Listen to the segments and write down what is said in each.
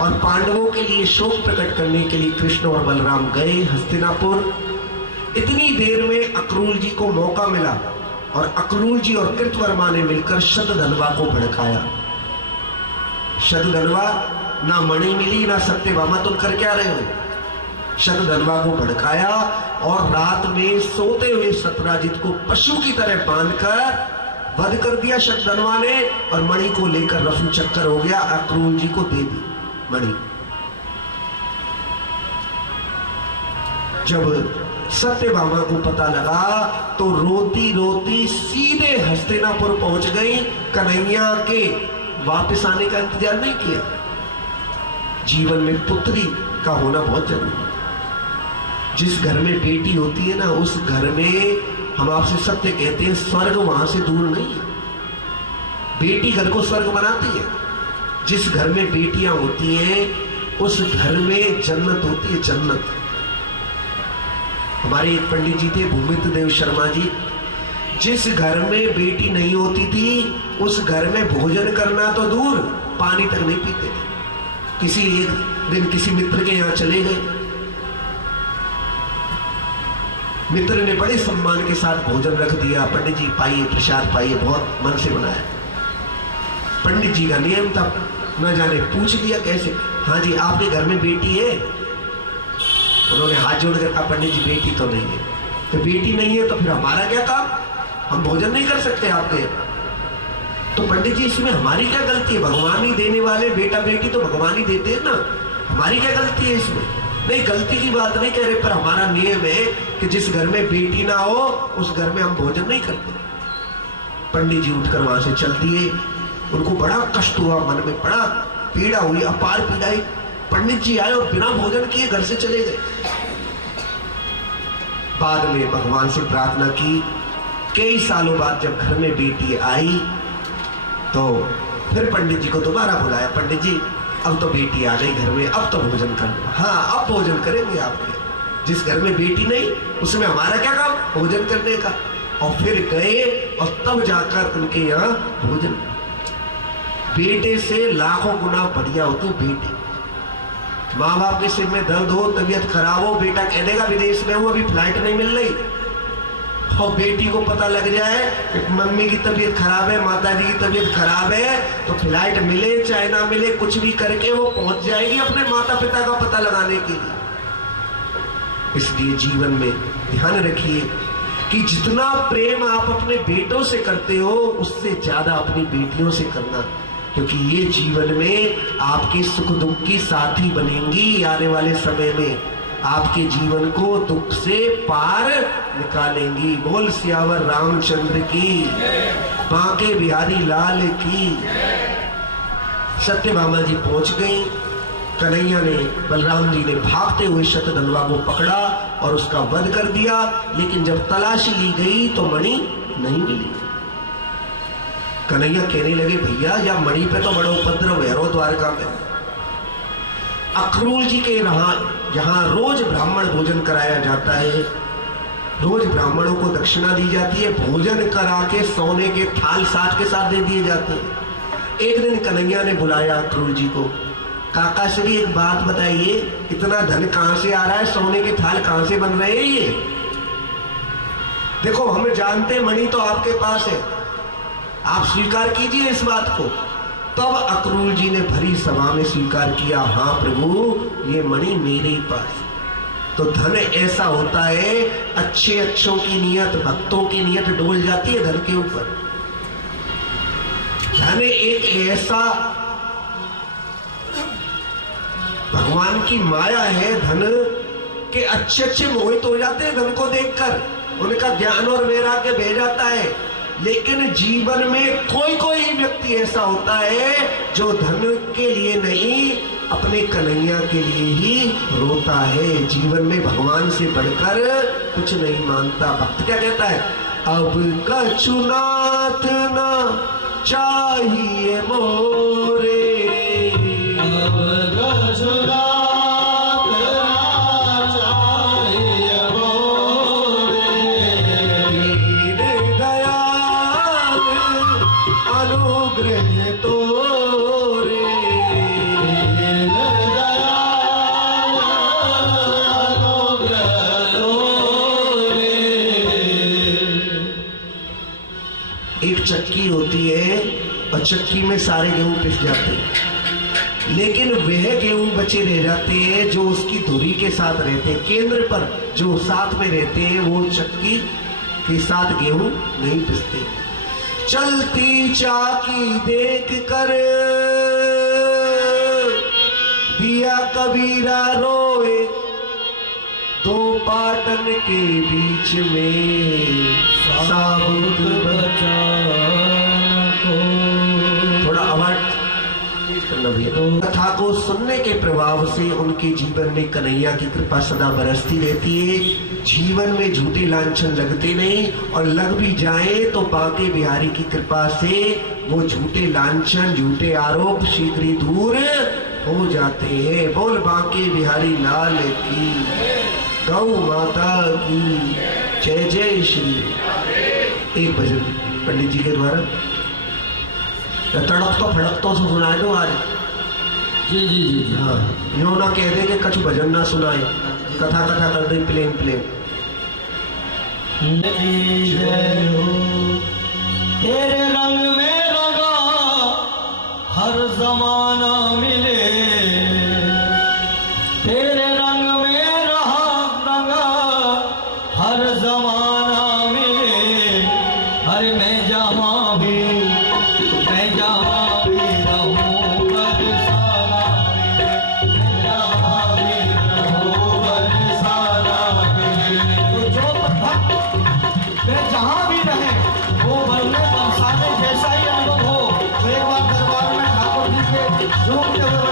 और पांडवों के लिए शोक प्रकट करने के लिए कृष्ण और बलराम गए हस्तिनापुर। इतनी देर में अक्रूर जी को मौका मिला और अक्रूर जी और कृतवर्मा ने मिलकर शतधन्वा को भड़काया। शतधन्वा ना मणि मिली ना सत्यभामा, तुम कर क्या रहे हो? शतधन्वा को भड़काया और रात में सोते हुए सत्यराजित को पशु की तरह बांधकर वध कर दिया शतधन्वा ने, और मणि को लेकर रफू चक्कर हो गया, अक्रूर जी को दे दी मणि। जब सत्यभामा को पता लगा तो रोती रोती सीधे हस्तिनापुर पहुंच गई। कन्हैया के वापस आने का इंतजार नहीं किया। जीवन में पुत्री का होना बहुत जरूरी है। जिस घर में बेटी होती है ना, उस घर में हम आपसे सत्य कहते हैं, स्वर्ग वहां से दूर नहीं है। बेटी घर को स्वर्ग बनाती है। जिस घर में बेटियां होती हैं उस घर में जन्नत होती है, जन्नत। हमारे एक पंडित जी थे, भूमित देव शर्मा जी, जिस घर में बेटी नहीं होती थी उस घर में भोजन करना तो दूर, पानी तक नहीं पीते थे। किसी एक दिन किसी मित्र के यहां चले गए, मित्र ने बड़े सम्मान के साथ भोजन रख दिया। पंडित जी पाइए, प्रसाद पाइए, बहुत मन से बनाया। पंडित जी का नियम था, न जाने पूछ लिया कैसे, हाँ जी आपके घर में बेटी है? उन्होंने हाथ जोड़कर कहा पंडित जी बेटी तो नहीं है। तो बेटी नहीं है तो फिर हमारा क्या काम, हम भोजन नहीं कर सकते आपके? तो पंडित जी इसमें हमारी क्या गलती है? भगवान ही देने वाले, बेटा बेटी तो भगवान ही देते हैं ना, हमारी क्या गलती है इसमें? नहीं, गलती की बात नहीं कह रहे, पर हमारा नियम है कि जिस घर में बेटी ना हो उस घर में हम भोजन नहीं करते। पंडित जी उठकर वहां से चल दिए। उनको बड़ा कष्ट हुआ, मन में बड़ा पीड़ा हुई, अपार पीड़ा हुई। पंडित जी आए और बिना भोजन किए घर से चले गए। बाद में भगवान से प्रार्थना की। कई सालों बाद जब घर में बेटी आई तो फिर पंडित जी को दोबारा बुलाया, पंडित जी अब तो बेटी आ गई घर में, अब तो भोजन कर लो। हाँ अब भोजन करेंगे आपके। जिस घर में बेटी नहीं उसमें हमारा क्या काम, भोजन करने का। और फिर गए और तब जाकर उनके यहाँ भोजन। बेटे से लाखों गुना बढ़िया होती बेटी। माँ बाप के सिर में दर्द हो, तबीयत खराब हो, बेटा कह देगा विदेश में हूं, अभी फ्लाइट नहीं मिल रही, और बेटी को पता लग जाए कि मम्मी की तबीयत खराब है, माता जी की तबीयत खराब है, तो फ्लाइट मिले चाहे ना मिले कुछ भी करके वो पहुंच जाएगी अपने माता पिता का पता लगाने के लिए। इसलिए जीवन में ध्यान रखिए कि जितना प्रेम आप अपने बेटों से करते हो उससे ज्यादा अपनी बेटियों से करना, क्योंकि ये जीवन में आपके सुख दुख की साथी बनेंगी। आने वाले समय में आपके जीवन को दुख से पार निकालेंगी। बोल सियावर रामचंद्र की, बांके बिहारी लाल की। सत्यभामा जी पहुंच गई। कन्हैया ने, बलराम जी ने भागते हुए शतधन्वा को पकड़ा और उसका वध कर दिया। लेकिन जब तलाशी ली गई तो मणि नहीं मिली। कन्हैया कहने लगे भैया या मणि पे तो बड़ा उपद्रव है, रो द्वारका में। अक्रूर जी के यहाँ रोज ब्राह्मण भोजन कराया जाता है, रोज ब्राह्मणों को दक्षिणा दी जाती है, भोजन करा के सोने के थाल साथ के साथ दे दिए जाते हैं। एक दिन कन्हैया ने बुलाया अक्रूर जी को, काका श्री एक बात बताइए, इतना धन कहां से आ रहा है, सोने के थाल कहां से बन रहे हैं? ये देखो हम जानते मणि तो आपके पास है, आप स्वीकार कीजिए इस बात को। तब अक्रूर जी ने भरी सभा में स्वीकार किया, हाँ प्रभु ये मणि मेरे ही पास। तो धन ऐसा होता है, अच्छे अच्छों की नियत, भक्तों की नियत डोल जाती है धन के ऊपर। धन एक ऐसा भगवान की माया है धन के अच्छे अच्छे मोहित हो जाते हैं धन को देखकर, उनका ज्ञान और वैराग्य बह जाता है। लेकिन जीवन में कोई कोई व्यक्ति ऐसा होता है जो धन के लिए नहीं अपने कन्हैया के लिए ही रोता है। जीवन में भगवान से बढ़कर कुछ नहीं मानता। भक्त क्या कहता है, अब कछुनाथ ना चाहिए मोरे, अब कछुनाथ अनुग्रह तोरे। चक्की में सारे गेहूं पिस जाते, लेकिन वह गेहूं बचे रह जाते हैं जो उसकी धुरी के साथ रहते हैं। केंद्र पर जो साथ में रहते हैं वो चक्की के साथ गेहूं नहीं पिसते। चलती चाकी देख कर दिया कबीरा रोए, दो पाटन के बीच में साबुत थोड़ा आवाज करना भैया। कथा को सुनने के प्रभाव से उनके जीवन में कन्हैया की कृपा सदा बरसती रहती है। जीवन में झूठे लांछन लगते नहीं, और लग भी जाए तो बांके बिहारी की कृपा से वो झूठे लांछन झूठे आरोप शीघ्र ही दूर हो जाते हैं। बोल बांके बिहारी लाल की, गौ माता की जय जय श्री। एक भजन पंडित जी के द्वारा तड़कतो फड़कतो से सुनाए दो आज। जी जी जी जी हाँ, यो ना कह दे कि कुछ भजन ना सुनाए, कथा कथा कर दे प्लेन प्लेन। तेरे रंग में रंगा हर जमाना मिले, तेरे रंग में रंगा हर जमाना मिले। अरे मैं जहाँ भी रहूँ बरसाना मिले, मैं जहाँ भी रहूँ बरसाना मिले। तो जो भक्त वे जहाँ भी रहे वो बरसाने जैसा ही अनुभव हो। तो एक बार दरबार में ठाकुर जी के झूमते हुए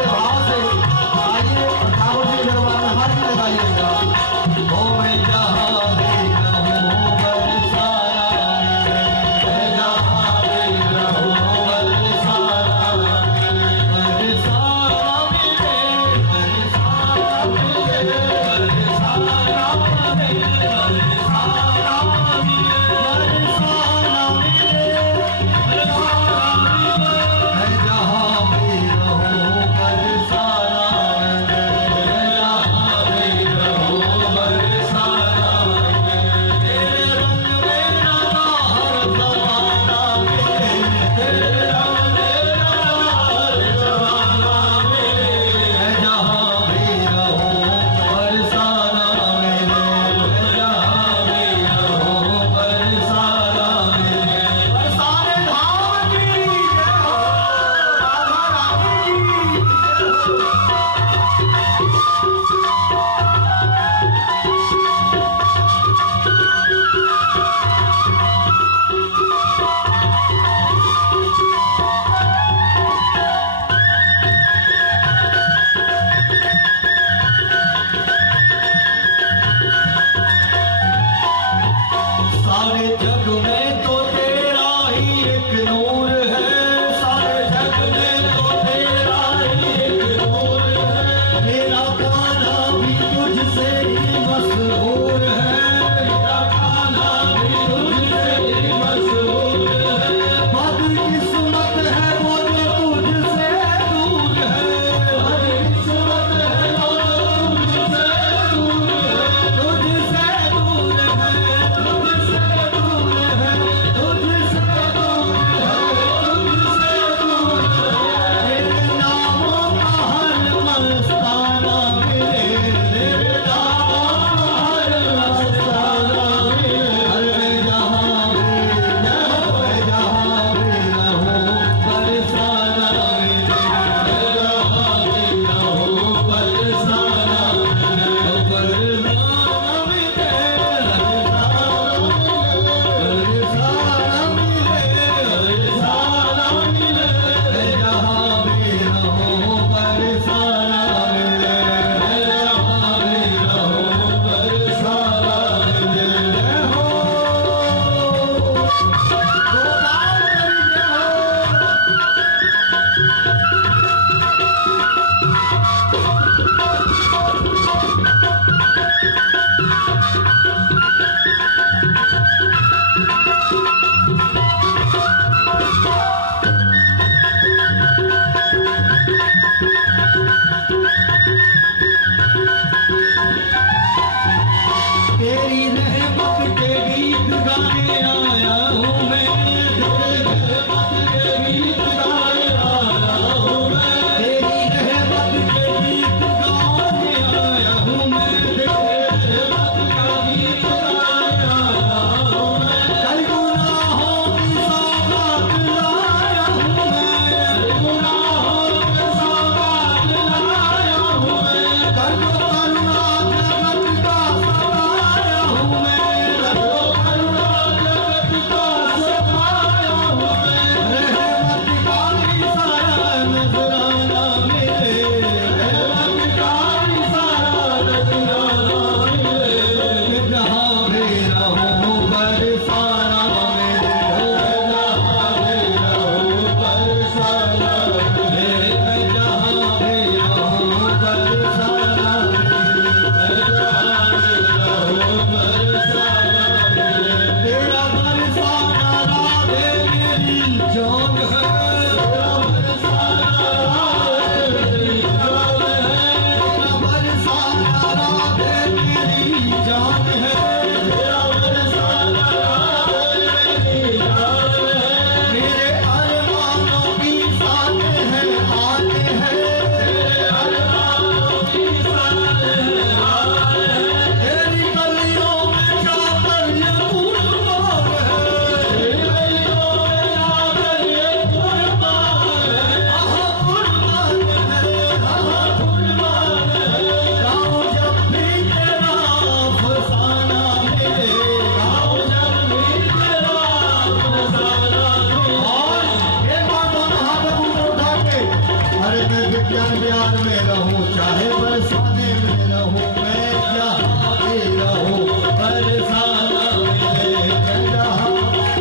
में रहूं चाहे बरसाने में रहूं मैं जहाँ भी रहूं बरसाना मिले मैं जहाँ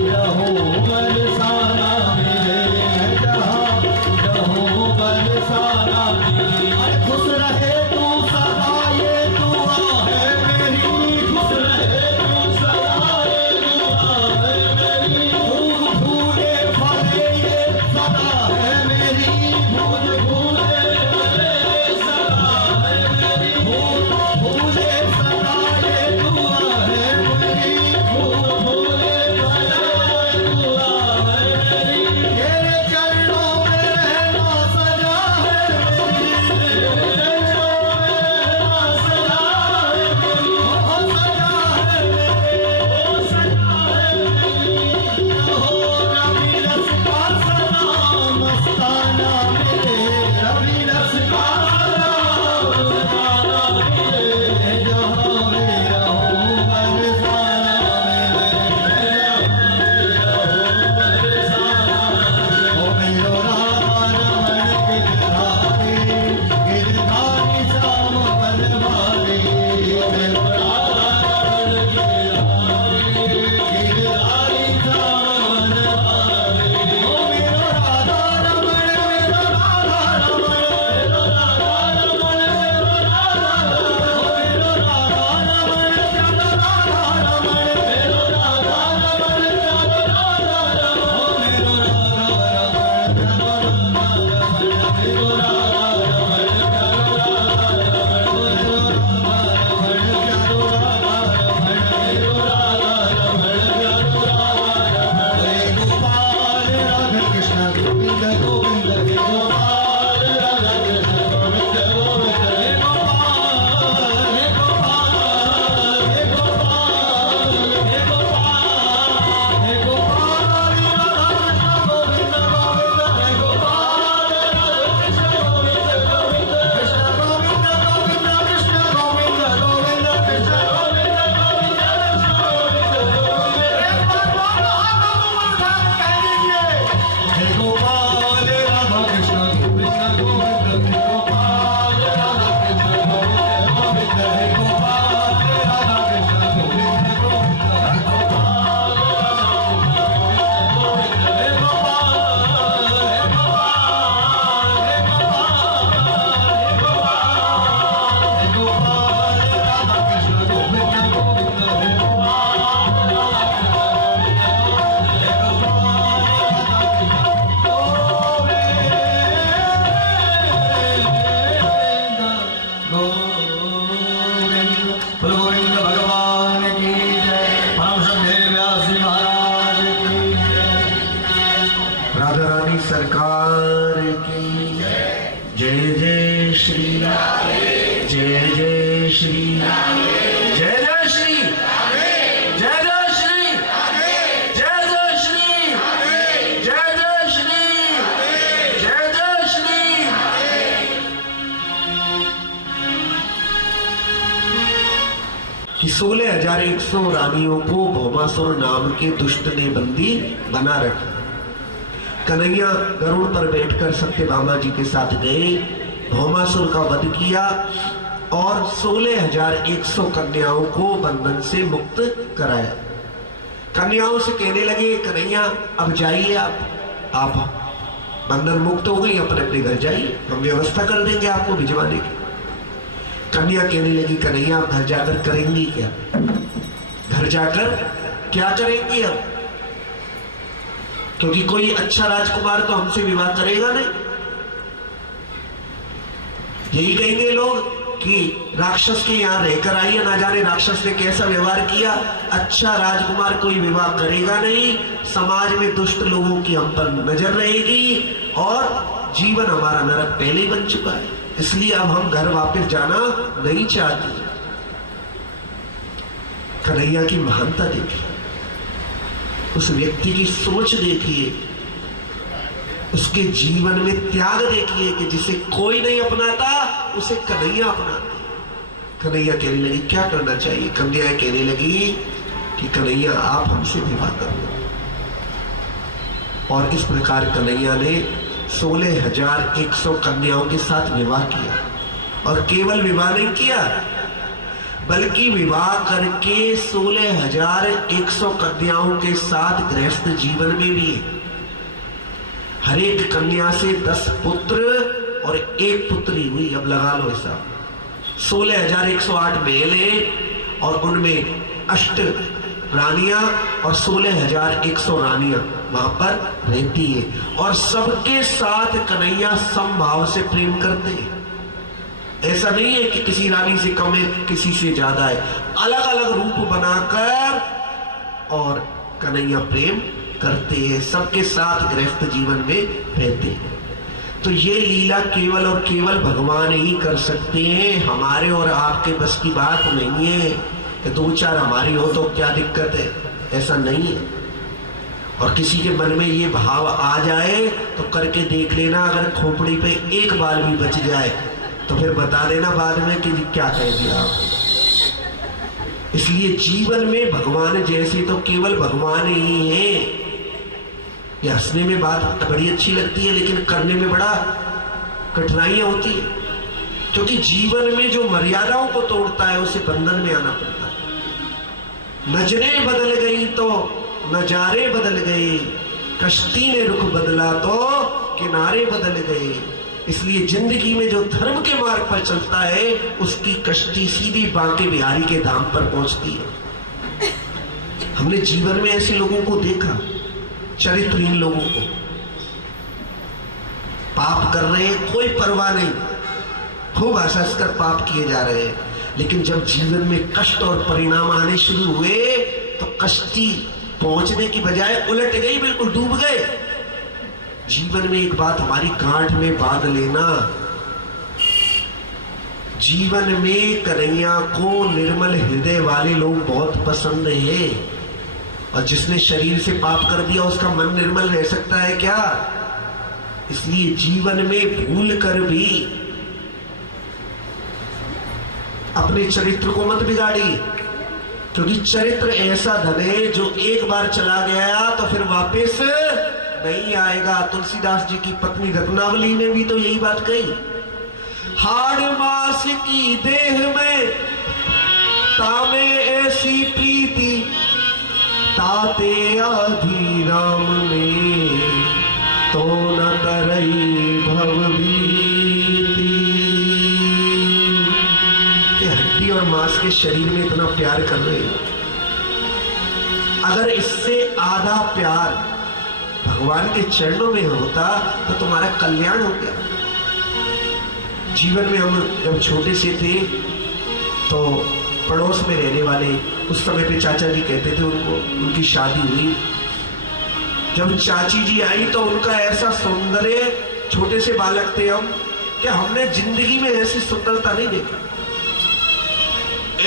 रहूं बरसाना मिले मैं जहाँ रहूं बरसाना मिले। अरे खुश रहे तू सदा ये दुआ है मेरी खुश रहे तू सदा ये दुआ है मेरी फूल फूले फले ये सदा है मेरी फूल फूले फले सदा है मेरी फूल फूले सदा ये दुआ है मेरी फूल फूले फले दुआ है मेरी तेरे चरणों में रहना सजा है मेरी तेरे चरणों में रहना सजा है मेरी ओ सजा है मेरी ओ सजा है मेरी हो रवि रस का सलाम मस्ताना मिले रवि रस का सलाम मस्ताना मिले जहाँ मैं रहूं बरसाना मिले रहूं बरसाना ओ मेरो राधा रमण गिरधारी श्याम बनवारी मेरो राधा रमण गिरधारी श्याम बनवारी ओ मेरो राधा रमण मेरो राधा रमण मेरो राधा रमण मेरो राधा रमण मेरो राधा रमण प्यारा राधा रमण मेरो राधा रमण प्यारा राधा रमण मेरो राधा रमण प्यारा गोपाल राधा कृष्ण गोविंद गोविंद हे गोपाल राधा कृष्ण गोविंद गोविंद हे गोपाल हे गोपाल हे गोपाल हे गोपाल हे गोपाल राधा कृष्ण गोविंद गोविंद हे गोपाल राधा कृष्ण गोविंद गोविंद कृष्ण गोविंद गोविंद कृष्ण गोविंद गोविंद कृष्ण गोविंद गोविंद कृष्ण गोविंद गोविंद एक बार बोलो हाथ उठाकर कह दीजिए हे गोपाल राधा कृष्ण गोविंद गोविंद हे गोपाल राधा कृष्ण गोविंद गोविंद हे गोपाल राधा कृष्ण गोविंद गोविंद हे गोपाल गोविंद हे गोपाल हे गोपाल हे गोपाल हे गोपाल राधा कृष्ण गोविंद गोविंद हे गोपाल राधा कृष्ण गोविंद गोविंद हे गोपाल राधा कृष्ण गोविंद गोविंद भगवान की जय परम श्रद्धेय व्यास जी महाराज की जय। राधा रानी सरकार की जय जय श्री जय जय श्री जय जय श्री जय जय श्री जय जय श्री जय जय श्री जय जय श्री। कि 16,100 रानियों को भौमासुर नाम के दुष्ट ने बंदी बना रखा। कन्हैया गरुड़ पर बैठकर सत्यभामा जी के साथ गए, भौमासुर का वध किया और 16,100 कन्याओं को बंधन से मुक्त कराया। कन्याओं से कहने लगे कन्हैया अब जाइए, आप बंधन मुक्त हो गई, अपने अपने घर जाइए, हम व्यवस्था कर देंगे आपको भिजवाने की। कन्या कहने लगी कन्हैया आप घर जाकर करेंगी क्या? घर जाकर क्या करेंगी हम? क्योंकि कोई अच्छा राजकुमार तो हमसे विवाह करेगा नहीं। यही कहेंगे लोग कि राक्षस के यहाँ रहकर आइए, ना जाने राक्षस ने कैसा व्यवहार किया, अच्छा राजकुमार कोई विवाह करेगा नहीं, समाज में दुष्ट लोगों की हम पर नजर रहेगी और जीवन हमारा नरक पहले ही बन चुका है, इसलिए अब हम घर वापस जाना नहीं चाहते। कन्हैया की महानता देखिए, उस व्यक्ति की सोच देखिए, उसके जीवन में त्याग देखिए कि जिसे कोई नहीं अपनाता उसे कन्हैया अपनाते। कन्हैया कहने लगी क्या करना चाहिए? कन्हैया कहने लगी कि कन्हैया आप हमसे विवाह कर लो। और इस प्रकार कन्हैया ने 16,100 कन्याओं के साथ विवाह किया। और केवल विवाह नहीं किया, बल्कि विवाह करके 16,100 कन्याओं के साथ गृहस्थ जीवन में भी हर एक कन्या से 10 पुत्र और 1 पुत्री हुई। अब लगा लो हिसाब, 16,108 मेल हैं और उनमें 8 रानियां और 16,100 रानियां वहां पर रहती है। और सबके साथ कन्हैया समभाव से प्रेम करते हैं। ऐसा नहीं है कि किसी रानी से कम है, किसी से ज्यादा है। अलग अलग रूप बनाकर और कन्हैया प्रेम करते हैं, सबके साथ गृहस्थ जीवन में रहते हैं। तो ये लीला केवल और केवल भगवान ही कर सकते हैं, हमारे और आपके बस की बात नहीं है कि 2-4 हमारी हो तो क्या दिक्कत है, ऐसा नहीं है। और किसी के मन में ये भाव आ जाए तो करके देख लेना, अगर खोपड़ी पे एक बाल भी बच जाए तो फिर बता देना बाद में कि क्या कह दिया आपने। इसलिए जीवन में भगवान जैसे तो केवल भगवान ही हैं। ये हंसने में बात बड़ी अच्छी लगती है, लेकिन करने में बड़ा कठिनाइयां होती है, क्योंकि जीवन में जो मर्यादाओं को तोड़ता है उसे बंधन में आना पड़ता है। नजरें बदल गई तो नजारे बदल गए, कश्ती ने रुख बदला तो किनारे बदल गए। इसलिए जिंदगी में जो धर्म के मार्ग पर चलता है उसकी कश्ती सीधी बांके बिहारी के धाम पर पहुंचती है। हमने जीवन में ऐसे लोगों को देखा, चरित्रहीन लोगों को, पाप कर रहे हैं कोई परवाह नहीं, खूब हंस कर पाप किए जा रहे हैं, लेकिन जब जीवन में कष्ट और परिणाम आने शुरू हुए तो कश्ती पहुंचने की बजाय उलट गई, बिल्कुल डूब गए। जीवन में एक बात हमारी गांठ में बांध लेना, जीवन में कन्हैया को निर्मल हृदय वाले लोग बहुत पसंद है। और जिसने शरीर से पाप कर दिया उसका मन निर्मल रह सकता है क्या? इसलिए जीवन में भूल कर भी अपने चरित्र को मत बिगाड़िए, क्योंकि चरित्र ऐसा धन है जो एक बार चला गया तो फिर वापस नहीं आएगा। तुलसीदास जी की पत्नी रत्नावली ने भी तो यही बात कही, हाड़ मास की देह में तामे ऐसी प्रीति, ताते आधी राम में तो न करई भव भीति। हड्डी और मांस के शरीर में इतना प्यार कर रहे हो, अगर इससे आधा प्यार भगवान के चरणों में होता तो तुम्हारा कल्याण हो गया। जीवन में हम जब छोटे से थे तो पड़ोस में रहने वाले, उस समय पे चाचा जी कहते थे, उनकी शादी हुई। जब चाची जी आई तो उनका ऐसा सौंदर्य, छोटे से बालक थे हम, कि हमने जिंदगी में ऐसी सुंदरता नहीं देखा।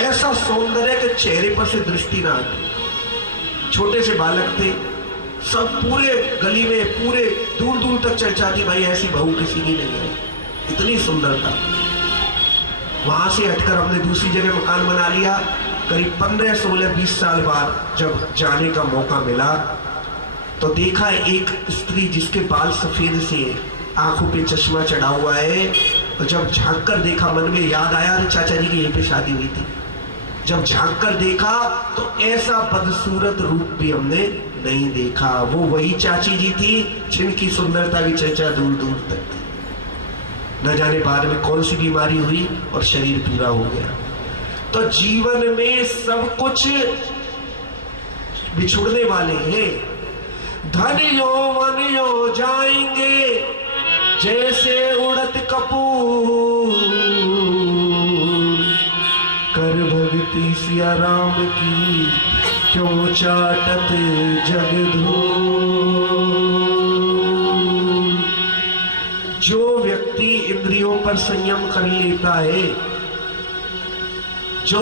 ऐसा सौंदर्य के चेहरे पर से दृष्टि ना आती। छोटे से बालक थे, सब पूरे गली में पूरे दूर दूर तक चर्चा थी, भाई ऐसी बहू किसी की नहीं है, इतनी सुंदरता। वहां से हटकर हमने दूसरी जगह मकान बना लिया। करीब 15, 16, 20 साल बाद जब जाने का मौका मिला तो देखा एक स्त्री जिसके बाल सफेद से, आंखों पे चश्मा चढ़ा हुआ है। तो जब झांक कर देखा मन में याद आया, अरे चाचा जी की यहीं पे शादी हुई थी। जब झांक कर देखा तो ऐसा बदसूरत रूप भी हमने नहीं देखा। वो वही चाची जी थी जिनकी सुंदरता की चर्चा दूर दूर तक थी। न जाने बाद में कौन सी बीमारी हुई और शरीर पूरा हो गया। तो जीवन में सब कुछ बिछुड़ने वाले हैं। धन यौवन यो जाएंगे जैसे उड़त कपूर, कर भक्ति सिया राम की क्यों चाटत जगधूर। जो व्यक्ति इंद्रियों पर संयम कर लेता है, जो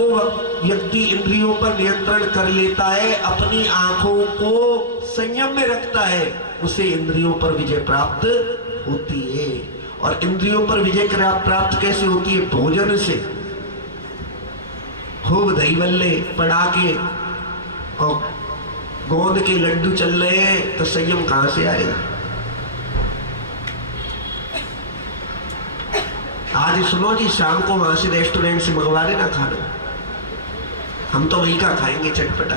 व्यक्ति इंद्रियों पर नियंत्रण कर लेता है, अपनी आंखों को संयम में रखता है, उसे इंद्रियों पर विजय प्राप्त होती है। और इंद्रियों पर विजय प्राप्त कैसे होती है? भोजन से। खूब दही बल्ले पड़ा के और गोंद के लड्डू चल रहे हैं तो संयम कहां से आएगा? आज सुनो जी, शाम को वहां से रेस्टोरेंट से मंगवा लेना खाना, हम तो वहीं का खाएंगे चटपटा।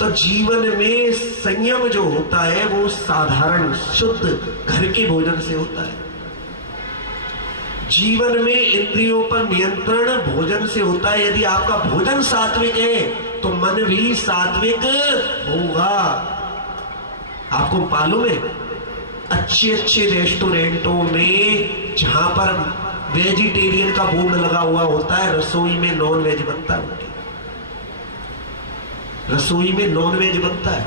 तो जीवन में संयम जो होता है वो साधारण शुद्ध घर के भोजन से होता है। जीवन में इंद्रियों पर नियंत्रण भोजन से होता है। यदि आपका भोजन सात्विक है तो मन भी सात्विक होगा। आपको मालूम है, अच्छे अच्छे रेस्टोरेंटों में जहां पर वेजिटेरियन का बोर्ड लगा हुआ होता है, रसोई में नॉन वेज बनता है। रसोई में नॉन वेज बनता है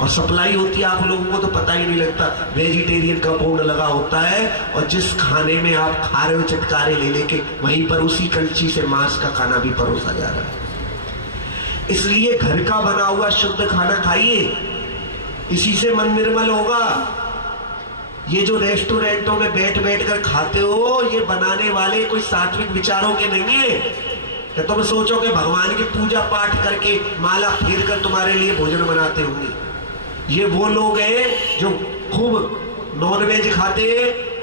और सप्लाई होती है। आप लोगों को तो पता ही नहीं लगता, वेजिटेरियन का बोर्ड लगा होता है और जिस खाने में आप खा रहे हो चटकारे ले लेके, वहीं पर उसी कलछी से मांस का खाना भी परोसा जा रहा है। इसलिए घर का बना हुआ शुद्ध खाना खाइए, इसी से मन निर्मल होगा। ये जो रेस्टोरेंटों में बैठ बैठ कर खाते हो, ये बनाने वाले कोई सात्विक विचारों के नहीं है। कि तुम सोचो कि भगवान की पूजा पाठ करके माला फेर कर तुम्हारे लिए भोजन बनाते होंगे। ये वो लोग हैं जो खूब नॉनवेज खाते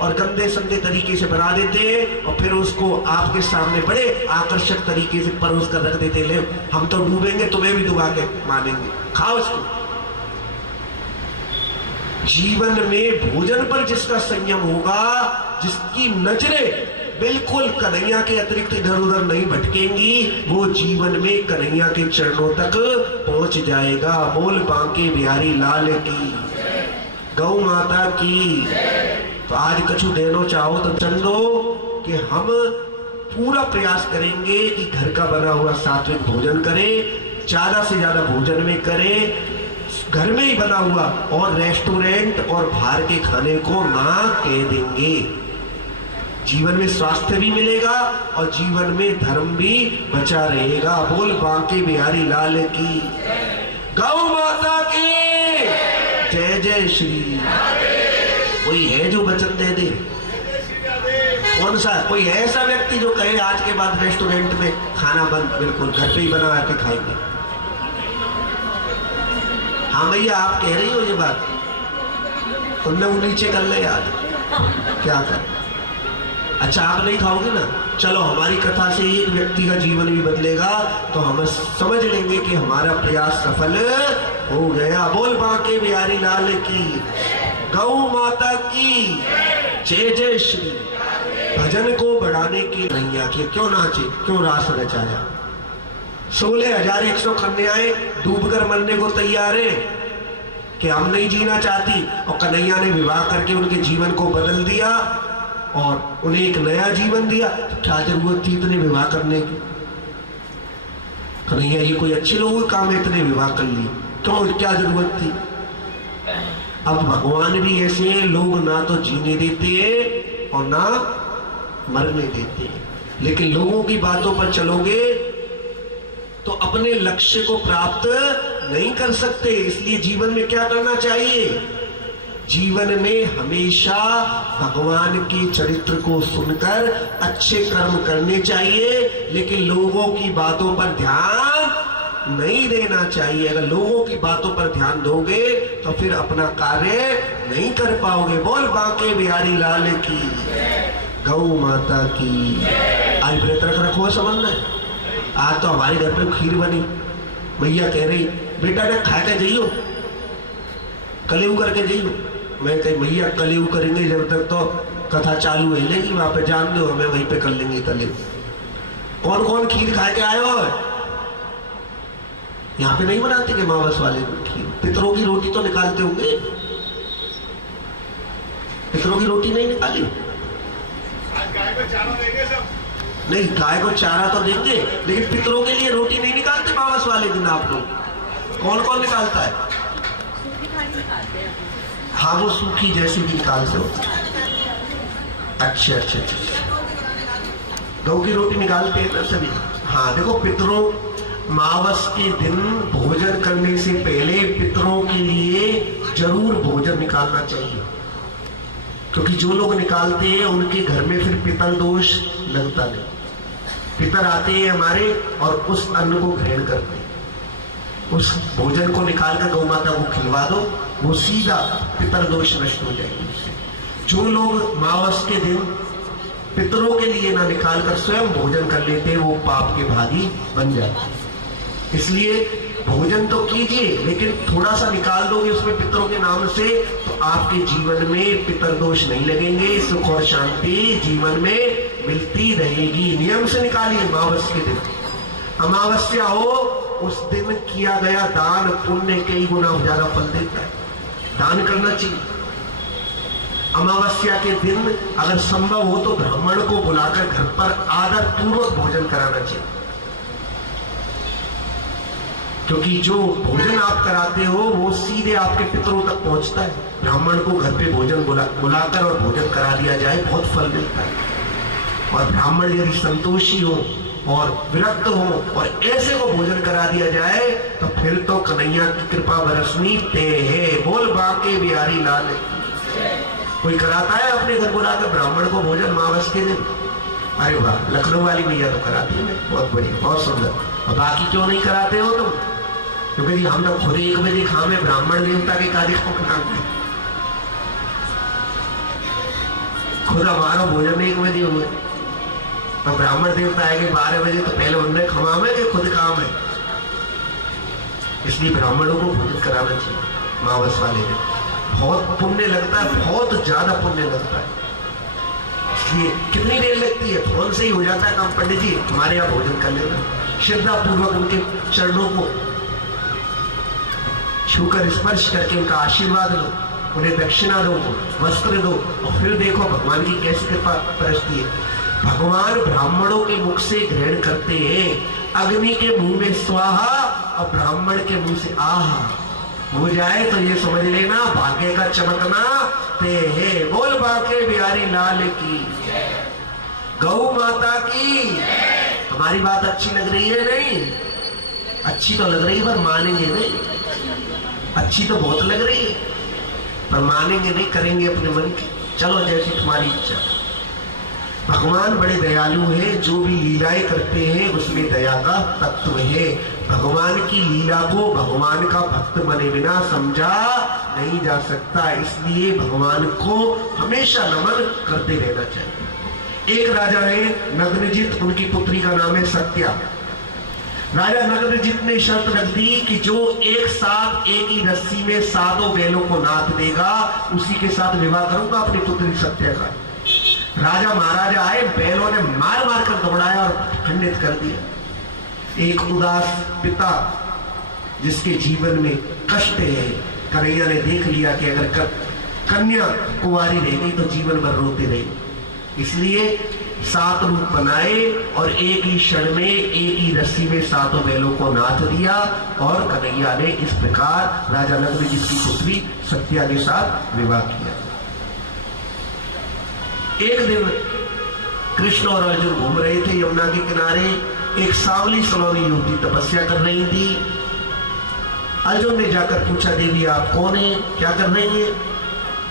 और गंदे संदे तरीके से बना देते और फिर उसको आपके सामने बड़े आकर्षक तरीके से परोस कर रख देते। ले, हम तो डूबेंगे, तुम्हें भी डुबा के मानेंगे, खाओ इसको। जीवन में भोजन पर जिसका संयम होगा, जिसकी नजरें बिल्कुल कन्हैया के अतिरिक्त इधर उधर नहीं भटकेंगी, वो जीवन में कन्हैया के चरणों तक पहुंच जाएगा। बोल बांके बिहारी लाल की, गौ माता की। तो आज कछु देनो चाहो तो चंदो कि हम पूरा प्रयास करेंगे कि घर का बना हुआ सात्विक भोजन करें, ज्यादा से ज्यादा भोजन में करें, घर में ही बना हुआ, और रेस्टोरेंट और बाहर के खाने को ना कह देंगे। जीवन में स्वास्थ्य भी मिलेगा और जीवन में धर्म भी बचा रहेगा। बोल बांके बिहारी लाल की, गौ माता की जय जय श्री। कोई है जो वचन दे दे? कौन सा? कोई ऐसा व्यक्ति जो कहे आज के बाद रेस्टोरेंट में खाना बंद, बिल्कुल घर पे ही बना के खाएंगे? हाँ भैया, आप कह रही हो ये बात, तुमने वो नीचे कर ले यार, क्या कर? अच्छा, आप नहीं खाओगे ना? चलो, हमारी कथा से एक व्यक्ति का जीवन भी बदलेगा तो हम समझ लेंगे कि हमारा प्रयास सफल हो गया। बोल बांके बिहारी लाल की, गौ माता की जय जय श्री। भजन को बढ़ाने की नैया की क्यों नाचे, क्यों रास रचाया? 16,100 कन्याएं डूबकर मरने को तैयार है कि हम नहीं जीना चाहती, और कन्हैया ने विवाह करके उनके जीवन को बदल दिया और उन्हें एक नया जीवन दिया। तो क्या जरूरत थी इतने विवाह करने की? कन्हैया, ये कोई अच्छे लोगों का काम है, इतने विवाह कर लिए, क्यों, क्या जरूरत थी? अब भगवान भी ऐसे हैं, लोग ना तो जीने देते और ना मरने देते, लेकिन लोगों की बातों पर चलोगे तो अपने लक्ष्य को प्राप्त नहीं कर सकते। इसलिए जीवन में क्या करना चाहिए? जीवन में हमेशा भगवान के चरित्र को सुनकर अच्छे कर्म करने चाहिए, लेकिन लोगों की बातों पर ध्यान नहीं देना चाहिए। अगर लोगों की बातों पर ध्यान दोगे तो फिर अपना कार्य नहीं कर पाओगे। बोल बांके बिहारी लाल की, गौ माता की। आज व्रत रखो, समझना है। आज तो हमारे घर पे खीर बनी, भैया कह रही बेटा ने खा के जाइयो, कलेऊ करके जाइयो। मैं कही भैया कलेऊ करेंगे जब तक तो कथा चालू है, लेकिन वहां पे जान दो, हमें वहीं पे कर लेंगे कलेऊ। कौन कौन खीर खा के आए हो? यहाँ पे नहीं बनाते कि मावस वाले खीर? पितरों की रोटी तो निकालते होंगे, पितरों की रोटी नहीं निकाली? नहीं, गाय को चारा तो देंगे, लेकिन पितरों के लिए रोटी नहीं निकालते मावस वाले दिन आप लोग? कौन कौन निकालता है? हाँ, वो सूखी जैसी भी निकालते हो। अच्छा अच्छा अच्छा, गौ की रोटी निकालते हैं ना सभी। हाँ, देखो, पितरों मावस के दिन भोजन करने से पहले पितरों के लिए जरूर भोजन निकालना चाहिए, क्योंकि जो लोग निकालते हैं उनके घर में फिर पितर दोष लगता नहीं। पितर आते हैं हमारे और उस अन्न को ग्रहण करते हैं, उस भोजन को निकालकर गौ माता को खिलवा दो, वो सीधा पितर दोष नष्ट हो जाएगी उससे। जो लोग मावस के दिन पितरों के लिए ना निकाल कर स्वयं भोजन कर लेते, वो पाप के भागी बन जाते। इसलिए भोजन तो कीजिए, लेकिन थोड़ा सा निकाल दोगे उसमें पितरों के नाम से, तो आपके जीवन में पितर दोष नहीं लगेंगे, सुख और शांति जीवन में मिलती रहेगी। नियम से निकालिए। अमावस्या के दिन, अमावस्या हो उस दिन किया गया दान पुण्य कई गुना ज्यादा फल देता है। दान करना चाहिए। अमावस्या के दिन अगर संभव हो तो ब्राह्मण को बुलाकर घर पर आदर पूर्वक भोजन कराना चाहिए, क्योंकि जो भोजन आप कराते हो वो सीधे आपके पितरों तक पहुंचता है। ब्राह्मण को घर पे भोजन बुलाकर और भोजन करा दिया जाए, बहुत फल मिलता है। और ब्राह्मण यदि संतोषी हो और विरक्त हो और ऐसे को भोजन करा दिया जाए तो फिर तो कन्हैया की कृपा बरसनी ते है। बोल बाके बिहारी लाल। कोई कराता है अपने घर बुलाकर ब्राह्मण को भोजन अमावस के दिन? अरे वाह, लखनऊ वाली भैया तो कराती है, बहुत बढ़िया, बहुत सुंदर। और बाकी क्यों नहीं कराते हो तुम? क्योंकि हम लोग खुद 1 बजे खामे ब्राह्मण देवता के कार्यक्रम बनाते, खुद हमारा भोजन 1 बजे हुए और ब्राह्मण देवता आएंगे 12 बजे, तो पहले उनने खमामे के खुद काम है। इसलिए ब्राह्मणों को भोजन कराना चाहिए अमावस वाले दिन। बहुत पुण्य लगता है, बहुत ज्यादा पुण्य लगता है। इसलिए कितनी देर लगती है, फोन से ही हो जाता है काम। पंडित जी हमारे यहाँ भोजन कर लेना, श्रद्धा पूर्वक उनके चरणों को छूकर स्पर्श करके उनका आशीर्वाद लो, उन्हें दक्षिणा दो, वस्त्र दो, और फिर देखो भगवान की कैसी कृपा बरसती है। भगवान ब्राह्मणों के मुख से ग्रहण करते हैं। अग्नि के मुंह में स्वाहा और ब्राह्मण के मुंह से आहा हो जाए तो ये समझ लेना भाग्य का चमकना ते है। बोल बाके बिहारी लाल की, गौ माता की। हमारी बात अच्छी लग रही है? नहीं अच्छी तो लग रही है पर मानेंगे नहीं। अच्छी तो बहुत लग रही है पर मानेंगे नहीं, करेंगे अपने मन की। चलो जैसी तुम्हारी इच्छा। भगवान बड़े दयालु है, जो भी लीलाएं करते हैं उसमें दया का तत्व है। भगवान की लीला को भगवान का भक्त बने बिना समझा नहीं जा सकता, इसलिए भगवान को हमेशा नमन करते रहना चाहिए। एक राजा है नग्नजित, उनकी पुत्री का नाम है सत्या। राजा नग्नजित ने शर्त रख दी कि जो एक साथ एक ही रस्सी में 7 बैलों को नाथ देगा उसी के साथ विवाह करूंगा अपनी पुत्री सत्या का। राजा महाराजा आए, बैलों ने मार मार कर दौड़ाया और खंडित कर दिया। एक उदास पिता जिसके जीवन में कष्ट है, कन्हैया ने देख लिया कि अगर कन्या कुंवारी रह गई तो जीवन भर रोती रही। इसलिए 7 रूप बनाए और एक ही क्षण में एक ही रस्सी में 7 बैलों को नाथ दिया। और कन्हैया ने इस प्रकार राजा नग्नजित की पुत्री सत्या के साथ विवाह किया। एक दिन कृष्ण और अर्जुन घूम रहे थे यमुना के किनारे। एक सांवली सलोनी युवती तपस्या कर रही थी। अर्जुन ने जाकर पूछा, देवी आप कौन है, क्या कर रही है?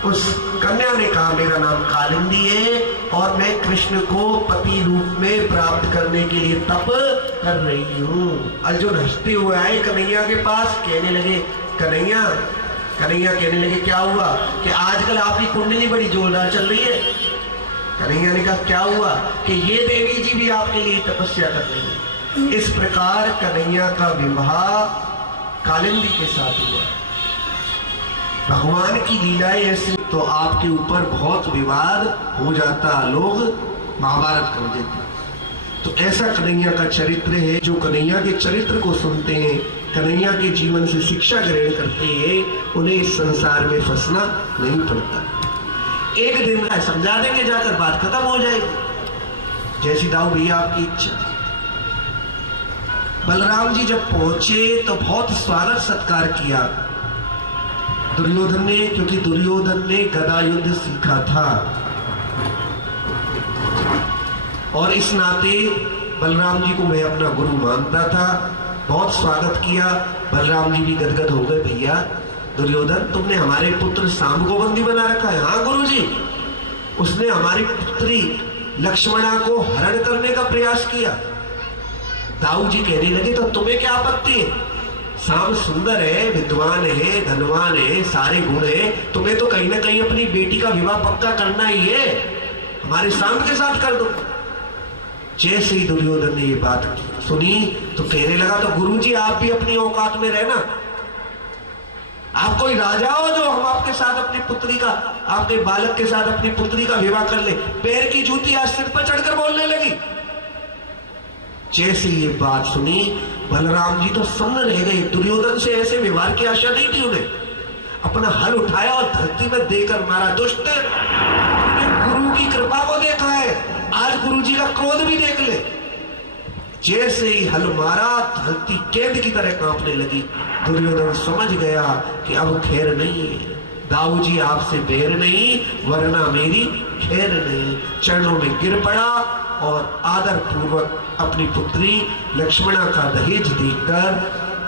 उस कन्या ने कहा, मेरा नाम कालिंदी है और मैं कृष्ण को पति रूप में प्राप्त करने के लिए तप कर रही हूँ। अर्जुन हंसते हुए आए कन्हैया के पास, कहने लगे कन्हैया कहने लगे क्या हुआ? कि आजकल आपकी कुंडली बड़ी जोरदार चल रही है। कन्हैया ने कहा क्या हुआ? कि ये देवी जी भी आपके लिए तपस्या कर रही है। इस प्रकार कन्हैया का विवाह कालिंदी के साथ हुआ। भगवान की लीलाएं ऐसी तो आपके ऊपर बहुत विवाद हो जाता, लोग महाभारत कर देते। तो ऐसा कन्हैया का चरित्र है। जो कन्हैया के चरित्र को सुनते हैं, कन्हैया के जीवन से शिक्षा ग्रहण करते हैं, उन्हें इस संसार में फंसना नहीं पड़ता। एक दिन समझा देंगे, जाकर बात खत्म हो जाएगी। जैसी दाऊ भैया आपकी इच्छा। बलराम जी जब पहुंचे तो बहुत स्वागत सत्कार किया दुर्योधन ने, क्योंकि दुर्योधन ने गदा युद्ध सीखा था और इस नाते बलराम जी को मैं अपना गुरु मानता था। बहुत स्वागत किया। बलराम जी भी गदगद हो गए, भैया दुर्योधन तुमने हमारे पुत्र सांब को बंदी बना रखा है। हाँ गुरुजी, उसने हमारी पुत्री लक्ष्मणा को हरण करने का प्रयास किया। दाऊ जी कहने लगे तो तुम्हें क्या आपत्ति है? सांब सुंदर है, विद्वान है, धनवान है, सारे गुण है, तुम्हें तो कहीं ना कहीं अपनी बेटी का विवाह पक्का करना ही है। हमारे सांब के साथ कर दो। जैसे ही दुर्योधन ने ये बात सुनी तो कहने लगा, तो गुरुजी आप भी अपनी औकात में रहना। आप कोई राजा हो जो हम आपके साथ अपनी पुत्री का, आपके बालक के साथ अपनी पुत्री का विवाह कर ले। पैर की जूती आज सिर पर चढ़कर बोलने लगी। जैसे ये बात सुनी बलराम जी तो सन्न रह गए। दुर्योधन से ऐसे व्यवहार की आशा नहीं थी उन्हें। अपना हल उठाया और धरती में देकर मारा। दुष्ट, तूने गुरु की कृपा को देखा है, आज गुरु जी का क्रोध भी देख ले। जैसे ही हल मारा धरती केंद्र की तरह कांपने लगी। दुर्योधन समझ गया कि अब खैर नहीं है, दाऊ जी आपसे बैर नहीं, वरना मेरी खैर नहीं। चरणों में गिर पड़ा और आदर पूर्वक अपनी पुत्री लक्ष्मणा का दहेज देकर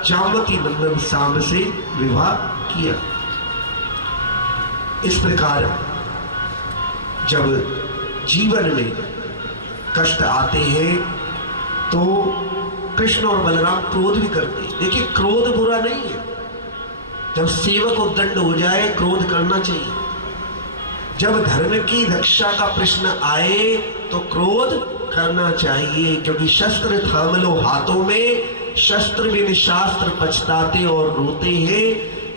जामवती नंदन सांब से विवाह किया। इस प्रकार जब जीवन में कष्ट आते हैं तो कृष्ण और बलराम क्रोध भी करते हैं। देखिए, क्रोध बुरा नहीं है। जब सेवक उद्दंड हो जाए क्रोध करना चाहिए। जब धर्म की रक्षा का प्रश्न आए तो क्रोध करना चाहिए, क्योंकि शस्त्र थाम लो हाथों में, शस्त्र बिन शास्त्र पछताते और रोते हैं।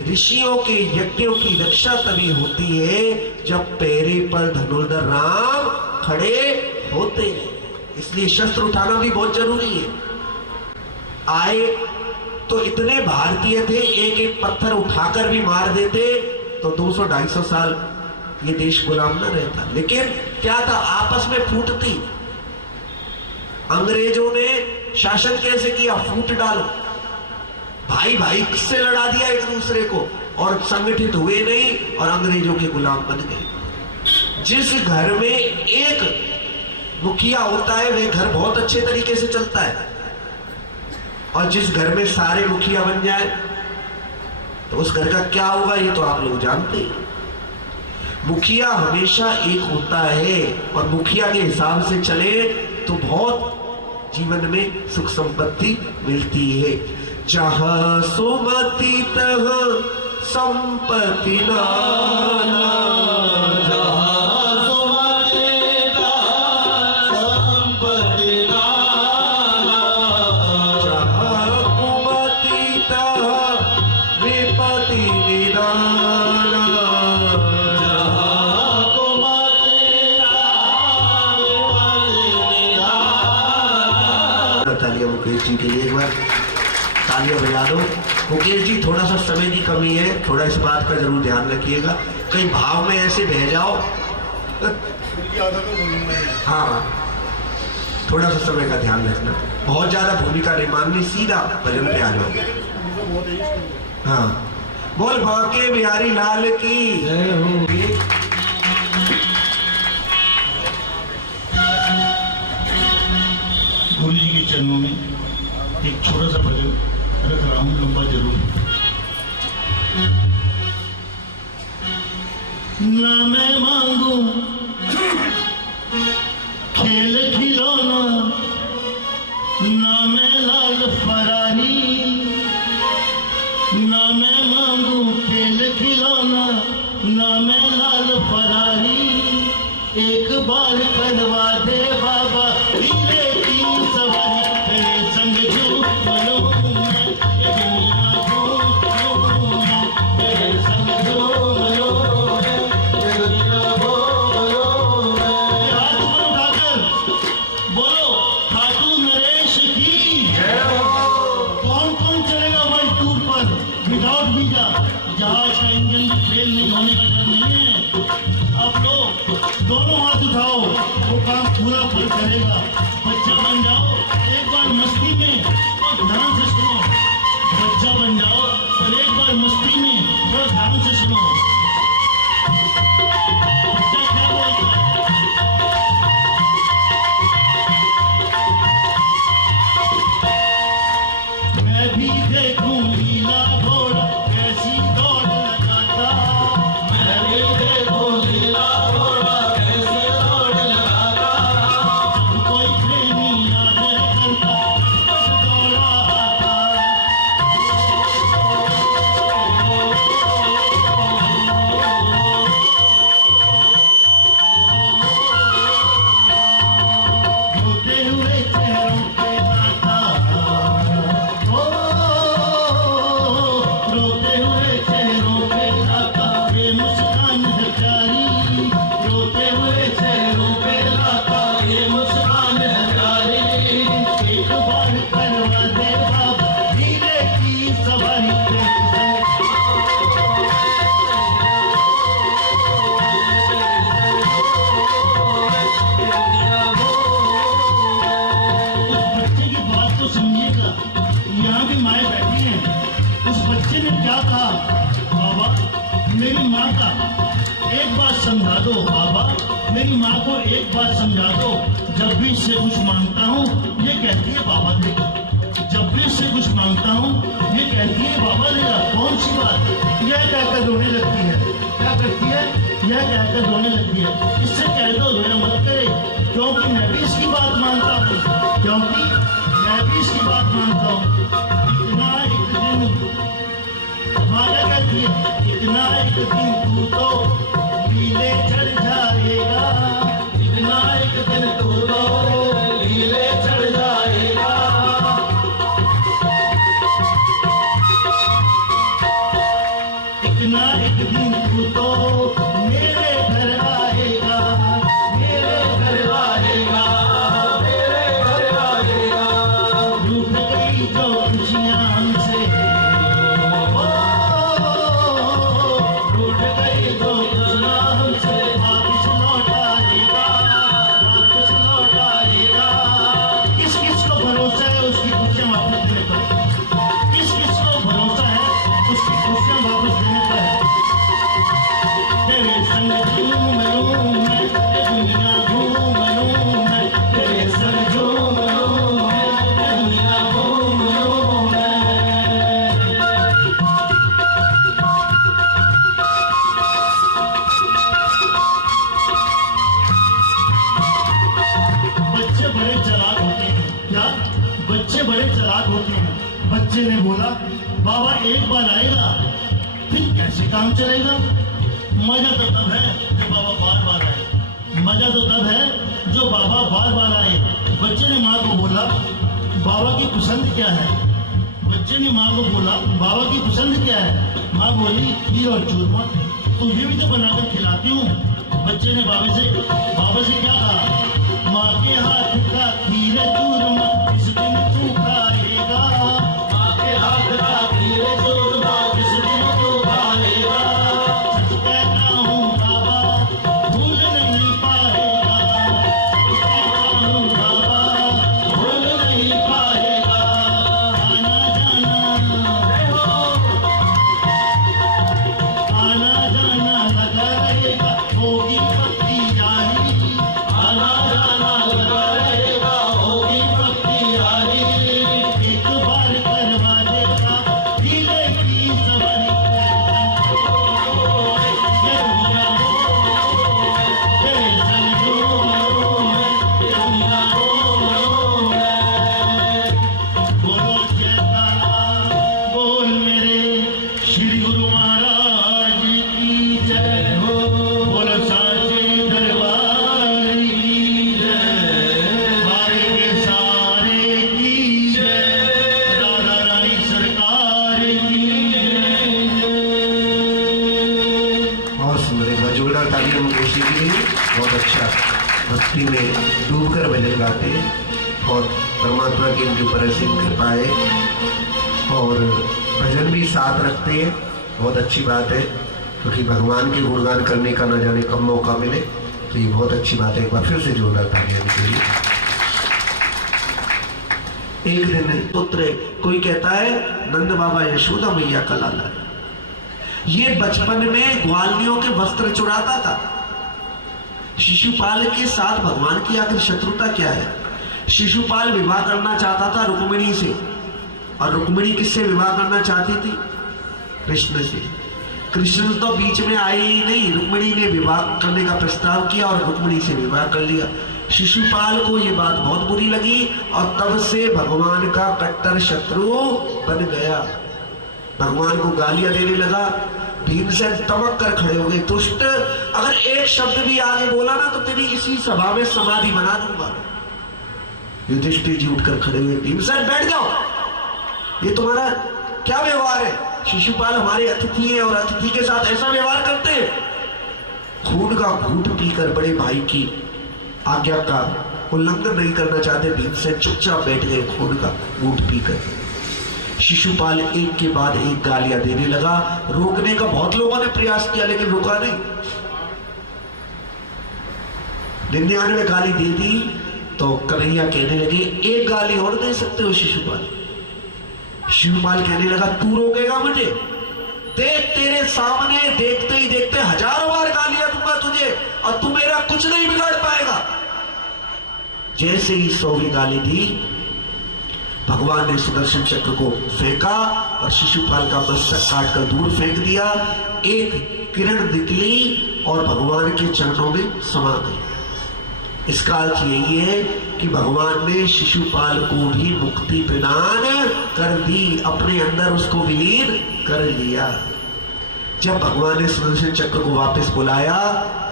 ऋषियों के यज्ञों की रक्षा तभी होती है जब पैरे पर धनुर्धर राम खड़े होते हैं। इसलिए शस्त्र उठाना भी बहुत जरूरी है। आए तो इतने भारतीय थे, एक एक पत्थर उठाकर भी मार देते तो 200-250 साल ये देश गुलाम न रहता। लेकिन क्या था, आपस में फूटती। अंग्रेजों ने शासन कैसे किया, फूट डालो, भाई भाई से लड़ा दिया एक दूसरे को, और संगठित हुए नहीं और अंग्रेजों के गुलाम बन गए। जिस घर में एक मुखिया होता है वह घर बहुत अच्छे तरीके से चलता है, और जिस घर में सारे मुखिया बन जाए तो उस घर का क्या होगा ये तो आप लोग जानते हैं। मुखिया हमेशा एक होता है और मुखिया के हिसाब से चले तो बहुत जीवन में सुख संपत्ति मिलती है। जहां सुमति तहां संपत्ति नाना, मुकेश जी के लिए एक बार तालियां बजा दो। मुकेश जी, थोड़ा सा समय की कमी है, थोड़ा इस बात का जरूर ध्यान रखिएगा, कहीं भाव में ऐसे बह जाओ। हाँ, थोड़ा सा समय का ध्यान रखना, बहुत ज्यादा भूमिका नहीं माननी, सीधा भजन पे आ जाओ। हाँ, बोल बांके बिहारी लाल की जय हो। गुरु जी के चरणों में एक छोटा सा भजन रख रहा हूं, लंबा जरूर। ना मैं मांगू खेल खिलौना, ना मैं लाल फरारी, ना मैं मांगू खेल खिलौना, ना मैं लाल फरारी। एक बार करवा दे बाबा धीरे की सवारी, तेरे संग झूलो मैं, ये दुनिया घूमूं मैं, तेरे संग झूलो मैं, ये दुनिया घूमूं मैं। हाथ ऊपर उठाकर बोलो, खाटू नरेश की जय हो। कौन कौन चलेगा वर्ल्ड टूर पर विदाउट वीजा? जहाज का इंजन फेल नहीं होने का डर नहीं है। आप लोग दोनों हाथ उठाओ, वो काम पूरा फल करेगा। बच्चा बन जाओ एक बार मस्ती में और ध्यान से सुनो। बच्चा बन जाओ और एक बार मस्ती में और ध्यान से सुनो। बच्चा क्या बोलता है? मैं भी देखूं लीला घोड़ा कैसी दौड़ लगाता, मैं भी देखूं लीला घोड़ा कैसे दौड़ लगाता। कोई प्रेमी याद करता बस दौड़ा आता। भी माएँ बैठी हैं। उस बच्चे ने क्या कहा, बाबा मेरी माँ का एक बात समझा दो, बाबा मेरी माँ को एक बात समझा दो, जब भी इससे कुछ मांगता हूँ ये कहती है बाबा देगा, जब भी इससे कुछ मांगता हूँ ये कहती है बाबा देगा। कौन सी बात? यह कहकर रोने लगती है। क्या करती है? यह कहकर रोने लगती है। इससे कह दो रोया मत करे, क्योंकि मैं भी इसकी बात मानता हूँ, क्योंकि मैं भी इसकी बात मानता हूँ। इतना एक दिन माया कहती है, इतना एक दिन तू तो लीले चढ़ जाएगा, इतना एक दिन तू तो लीले चढ़ जाएगा। इतना एक दिन तू तो मेरे घर आएगा, मेरे घर आएगा, मेरे घर आएगा। रूठ गई जो खुशियाँ हमसे, रूठ गई जो खुशियाँ हमसे, वापस लौट आएगा, वापस लौट आएगा। किस किस को भरोसा है उसकी खुशियाँ वापस देने पर? किस किस को भरोसा है उसकी खुशियाँ वापस देने पर? तेरे संग झूम लूं मैं, ये दुनिया घूम लूं मैं, तेरे संग झूम लूं मैं, ये दुनिया घूम लूं मैं। बच्चे बड़े चालाक होते हैं। क्या? बच्चे बड़े चालाक होते हैं। बच्चे ने बोला, बाबा एक बार आएगा फिर कैसे काम चलेगा? मजा तो तब है जो बाबा बार बार आए, मजा तो तब है जो बाबा बार बार आए। बच्चे ने माँ को बोला, बाबा की पसंद क्या है? बच्चे ने माँ को बोला, बाबा की पसंद क्या है? माँ बोली, खीर और चूरमा, तुझे भी तो बनाकर खिलाती हूँ। बच्चे ने बाबा से क्या कहा, माँ के हाथ का खीर चूरमा इस दिन तू खाएगा, माँ के हाथ का खीर चूरमा इस दिन तू खाएगा। सच कहता हूँ बाबा भूल नहीं पाएगा, सच कहता हूँ बाबा भूल नहीं पाएगा। आना जाना आना जाना लगा रहेगा, होगी पक्की यारी, आना जाना लगा रहेगा, होगी पक्की यारी। एक बार करवा देगा ढीले की सवारी, तेरे संग झूमूं मैं, ये दुनिया घूमूं मैं। बोलो जयकारा बोल मेरे श्री गुरु महाराज की जय हो, बोलो साचे दरबार की जय, सारे के सारे की जय, राधा रानी सरकार की जय। बहुत सुंदर है, जोरदार तालियां मुकेशी के लिए। बहुत अच्छा भक्ति में डूबकर भजन गाते और परमात्मा की इनके ऊपर ऐसी कृपा है और भजन भी साथ रखते हैं। बहुत अच्छी बात है, क्योंकि भगवान के गुणगान करने का न जाने कब मौका मिले, तो ये बहुत अच्छी बात है। एक बार फिर से जोरदार तालियां उनके लिए। एक दिन पुत्र, कोई कहता है नंद बाबा यशोदा मैया का लाला है। ये बचपन में ग्वालियों के वस्त्र चुराता था। शिशुपाल के साथ भगवान की आखिर शत्रुता क्या है? शिशुपाल विवाह करना चाहता था रुक्मिणी से, और रुक्मिणी किससे विवाह करना चाहती थी? कृष्ण से। कृष्ण तो बीच में आए ही नहीं, रुक्मिणी ने विवाह करने का प्रस्ताव किया और रुक्मिणी से विवाह कर लिया। शिशुपाल को ये बात बहुत बुरी लगी और तब से भगवान का कट्टर शत्रु बन गया। भगवान को गालियां देने लगा। भीमसेन टपक कर खड़े हो गए, दुष्ट, अगर एक शब्द भी आगे बोला ना तो तेरी इसी सभा में समाधि बना दूंगा। युधिष्ठिर जी उठकर खड़े हुए, भीमसेन बैठ जाओ, ये तुम्हारा क्या व्यवहार है? शिशुपाल हमारे अतिथि है और अतिथि के साथ ऐसा व्यवहार करते हैं। खून का घूंट पीकर बड़े भाई की आज्ञा का उल्लंघन नहीं करना चाहते भीमसेन चुपचाप बैठ गए खून का घूंट पीकर। शिशुपाल एक के बाद एक गालियां देने लगा। रोकने का बहुत लोगों ने प्रयास किया लेकिन रुका नहीं। 99 गाली दे दी तो कन्हैया कहने लगे, एक गाली और दे सकते हो शिशुपाल? शिवपाल कहने लगा, तू रोकेगा मुझे? देख, तेरे सामने देखते ही देखते हजारों बार गालियां दूंगा तुझे और तू मेरा कुछ नहीं बिगाड़ पाएगा। जैसे ही 100वीं गाली दी, भगवान ने सुदर्शन चक्र को फेंका और शिशुपाल का मस्तक काटकर दूर फेंक दिया। एक किरण निकली और भगवान के चरणों में समा गई। इसका अर्थ यही है कि भगवान ने शिशुपाल को भी मुक्ति प्रदान कर दी, अपने अंदर उसको विलीन कर लिया। जब भगवान ने सुदर्शन चक्र को वापस बुलाया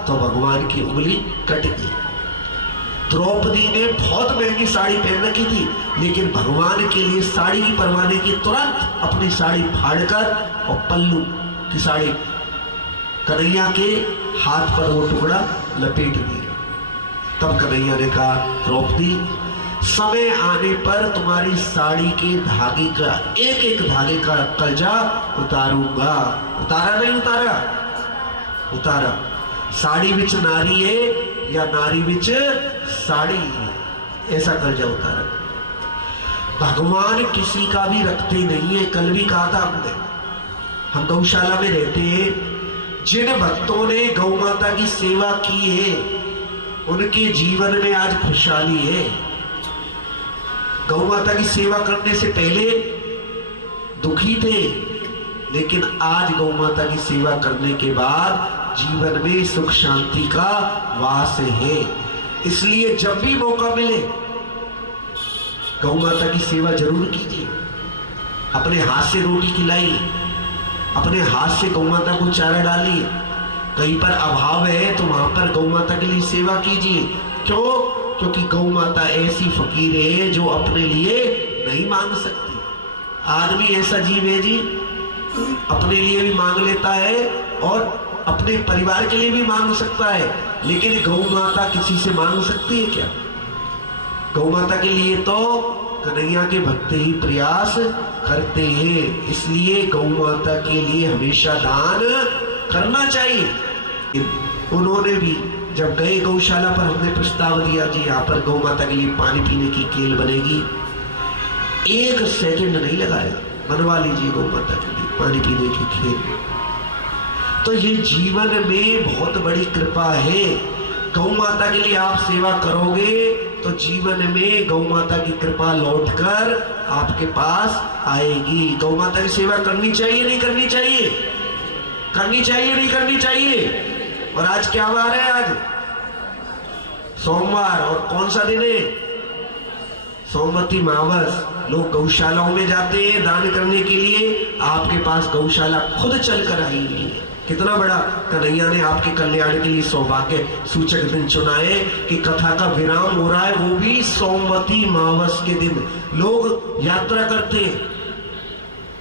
तो भगवान की उंगली कट गई। द्रौपदी ने बहुत महंगी साड़ी पहन रखी थी, लेकिन भगवान के लिए साड़ी की परवाह नहीं की, तुरंत अपनी साड़ी फाड़कर और पल्लू की साड़ी कन्हैया के हाथ पर वो टुकड़ा लपेट दिया। तब कन्हैया ने कहा, द्रौपदी, समय आने पर तुम्हारी साड़ी के धागे का एक एक धागे का कलजा उतारूंगा। उतारा नहीं उतारा? उतारा। साड़ी विच नारी है या नारी विच साड़ी, ऐसा कलजा उतारा। भगवान किसी का भी रखते नहीं है। कल भी कहा था हमने, हम गौशाला में रहते हैं। जिन भक्तों ने गौ माता की सेवा की है उनके जीवन में आज खुशहाली है। गौ माता की सेवा करने से पहले दुखी थे, लेकिन आज गौ माता की सेवा करने के बाद जीवन में सुख शांति का वास है। इसलिए जब भी मौका मिले गौ माता की सेवा जरूर कीजिए। अपने हाथ से रोटी खिलाइए, अपने हाथ से गौ माता को चारा डालिए। कहीं पर अभाव है तो वहां पर गौ माता के लिए सेवा कीजिए। क्यों? क्योंकि गौ माता ऐसी फकीर है जो अपने लिए नहीं मांग सकती। आदमी ऐसा जीव है जी, अपने लिए भी मांग लेता है और अपने परिवार के लिए भी मांग सकता है, लेकिन गौ माता किसी से मांग सकती है क्या? गौ माता के लिए तो कन्हैया के भक्त ही प्रयास करते हैं। इसलिए गौ माता के लिए हमेशा दान करना चाहिए। उन्होंने भी जब गए गौशाला पर, हमने प्रस्ताव दिया जी यहाँ पर गौ माता के लिए पानी पीने की केल बनेगी, 1 सेकंड नहीं लगाया, बनवा लीजिए गौ माता के लिए पानी पीने की केल। तो ये जीवन में बहुत बड़ी कृपा है। गौ माता के लिए आप सेवा करोगे तो जीवन में गौ माता की कृपा लौटकर आपके पास आएगी। गौ माता की सेवा करनी चाहिए नहीं करनी चाहिए? करनी चाहिए नहीं करनी चाहिए? और आज क्या वार है? आज सोमवार। और कौन सा दिन है? सोमवती मावस। लोग गौशालाओं में जाते हैं दान करने के लिए। आपके पास गौशाला खुद चलकर आई हुई है। कितना बड़ा कन्हैया ने आपके कल्याण के लिए सौभाग्य सूचक दिन चुना है कि कथा का विराम हो रहा है, वो भी सोमवती मावस के दिन। लोग यात्रा करते हैं,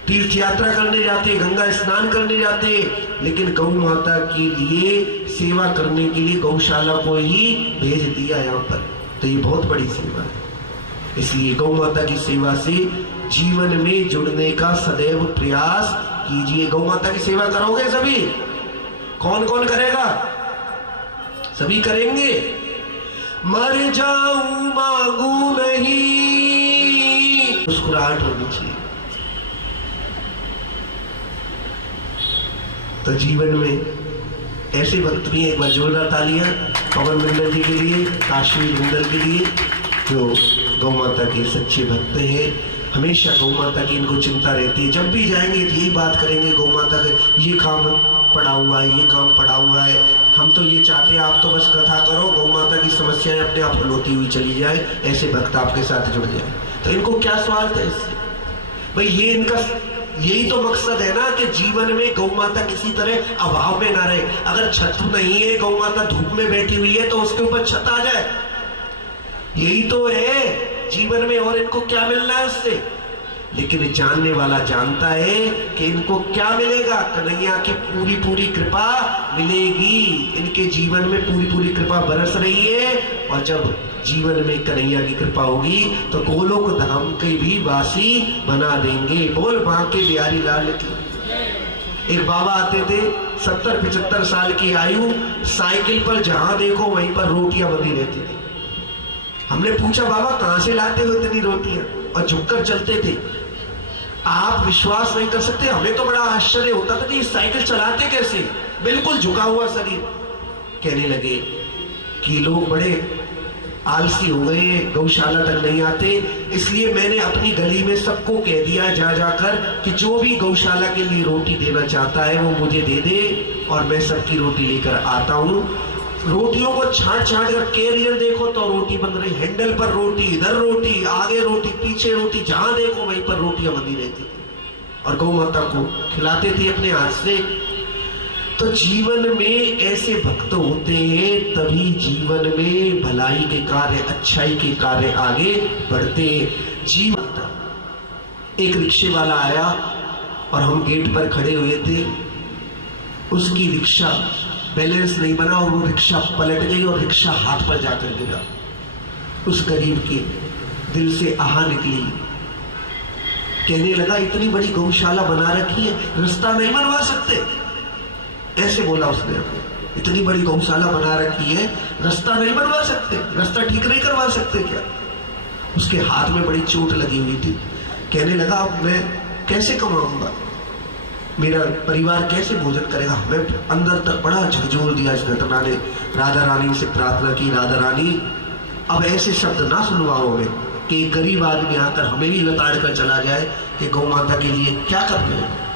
तीर्थ यात्रा करने जाते हैं, गंगा स्नान करने जाते हैं, लेकिन गौ माता के लिए सेवा करने के लिए गौशाला को ही भेज दिया यहाँ पर। तो ये बहुत बड़ी सेवा है। इसलिए गौ माता की सेवा से जीवन में जुड़ने का सदैव प्रयास कीजिए। गौ माता की सेवा करोगे सभी? कौन कौन करेगा? सभी करेंगे। मर जाऊं मांगू नहीं, मुस्कुराहट होनी चाहिए। तो जीवन में ऐसे भक्त भी, एक बार जोरदार तालियां पवन मंडल जी के लिए, काशी मंडल के लिए, जो गौ माता के सच्चे भक्त हैं। हमेशा गौ माता की इनको चिंता रहती है। जब भी जाएंगे यही बात करेंगे, गौ माता का ये काम पड़ा हुआ है, ये काम पड़ा हुआ है। हम तो ये चाहते हैं आप तो बस कथा करो, गौ माता की समस्याएं अपने आप हल होती हुई चली जाए, ऐसे भक्त आपके साथ जुड़ जाए। तो इनको क्या स्वार्थ है इससे? भाई ये इनका यही तो मकसद है ना कि जीवन में गौ माता किसी तरह अभाव में ना रहे। अगर छत नहीं है, गौ माता धूप में बैठी हुई है, तो उसके ऊपर छत आ जाए। यही तो है जीवन में, और इनको क्या मिलना है उससे? लेकिन जानने वाला जानता है कि इनको क्या मिलेगा। कन्हैया की पूरी पूरी कृपा मिलेगी। इनके जीवन में पूरी पूरी कृपा बरस रही है, और जब जीवन में कन्हैया की कृपा होगी तो गोलोक धाम के भी वासी बना देंगे। बोल बांके बिहारी लाल की। एक बाबा आते थे, 70-75 साल की आयु, साइकिल पर जहां देखो वहीं पर रोटियां बंधी रहती थी। हमने पूछा, बाबा कहां से लाते हो इतनी रोटियां? और झुककर चलते थे। आप विश्वास नहीं कर सकते, हमें तो बड़ा आश्चर्य होता था कि ये साइकिल चलाते कैसे, बिल्कुल झुका हुआ शरीर। कहने लगे कि लोग बड़े आलसी हो गए, गौशाला तक नहीं आते, इसलिए मैंने अपनी गली में सबको कह दिया जा जाकर कि जो भी गौशाला के लिए रोटी देना चाहता है वो मुझे दे दे और मैं सबकी रोटी लेकर आता हूँ। रोटियों को छांट छांट कर कैरियर देखो तो रोटी बन रही, हैंडल पर रोटी, इधर रोटी, आगे रोटी, पीछे रोटी, जहां देखो वहीं पर रोटियां बनी रहती थी और गौ माता को खिलाते थे अपने हाथ से। तो जीवन में ऐसे भक्त होते हैं, तभी जीवन में भलाई के कार्य, अच्छाई के कार्य आगे बढ़ते। जीवन एक रिक्शे वाला आया और हम गेट पर खड़े हुए थे, उसकी रिक्शा बैलेंस नहीं बना और वो रिक्शा पलट गई और रिक्शा हाथ पर जाकर गिरा। उस गरीब के दिल से आह निकली, कहने लगा इतनी बड़ी गौशाला बना रखी है, रास्ता नहीं बनवा सकते? ऐसे बोला उसने, इतनी बड़ी गौशाला बना रखी है, रास्ता नहीं बनवा सकते, रास्ता ठीक नहीं करवा सकते क्या? उसके हाथ में बड़ी चोट लगी हुई थी। कहने लगा अब मैं कैसे कमाऊंगा, मेरा परिवार कैसे भोजन करेगा? हमें अंदर तक बड़ा झकझोर दिया इस घटना ने। राधा रानी से प्रार्थना की, राधा रानी अब ऐसे शब्द ना सुनवाओ हमें कि गरीब आदमी आकर हमें भी लताड़ कर चला जाए कि गौ माता के लिए क्या करते हैं।